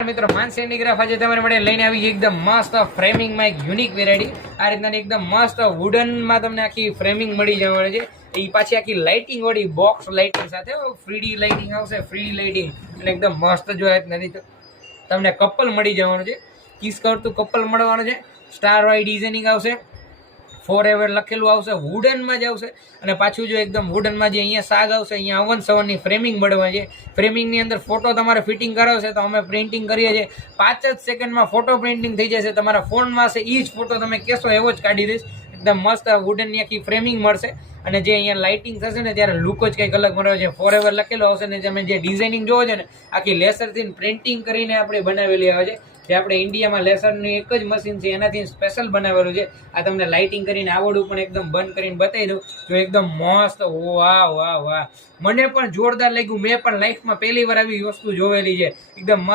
મિત્રો માનસ હેન્ડીક્રાફ્ટ આજે તમારે માટે લઈને આવી છે એકદમ મસ્ત ફ્રેમિંગમાં એક યુનિક વેરાયટી આ રીતના એકદમ મસ્ત વુડનમાં તમને આખી ફ્રેમિંગ મળી જવાની છે એ પાછી આખી લાઇટિંગ વાળી બોક્સ લાઇટિંગ સાથે 3D લાઇટિંગ આવશે 3D લાઇટિંગ અને એકદમ મસ્ત જો નથી તમને કપલ મળી જવાનું છે કિસ કરતું કપલ મળવાનું છે સ્ટાર વાળી ડિઝાઇનિંગ આવશે ફોર એવર લખેલું આવશે વુડનમાં જ આવશે અને પાછું જો એકદમ વુડનમાં જે અહીંયા સાગ આવશે અહીંયા 57 ની ફ્રેમિંગ મળવા છે ફ્રેમિંગની અંદર ફોટો તમારે ફિટિંગ કરાવશે તો અમે પ્રિન્ટિંગ કરીએ છીએ 5 જ સેકન્ડમાં ફોટો પ્રિન્ટિંગ થઈ જશે તમારા ફોનમાં છે એ જ ફોટો તમે કહેશો એવો જ કાઢી દઈશ એકદમ મસ્ત વુડનની આખી ફ્રેમિંગ મળશે અને જે અહીંયા લાઇટિંગ થશે ને ત્યારે લુક જ કંઈક અલગ મળે છે ફોર એવર લખેલું આવશે ને તમે જે ડિઝાઇનિંગ જોવો છો ને આખી લેસરથી પ્રિન્ટિંગ કરીને આપણે બનાવેલી આવે છે જે આપણે ઇન્ડિયામાં લેસરની એક જ મશીન છે એનાથી સ્પેશિયલ બનાવેલું છે આ તમને લાઇટિંગ કરીને આવડું પણ એકદમ બંધ કરીને બતાવી દઉં જો એકદમ મસ્ત વાહ વાહ વાહ મને પણ જોરદાર લાગ્યું મેં પણ લાઈફમાં પહેલી વાર આવી વસ્તુ જોવેલી છે એકદમ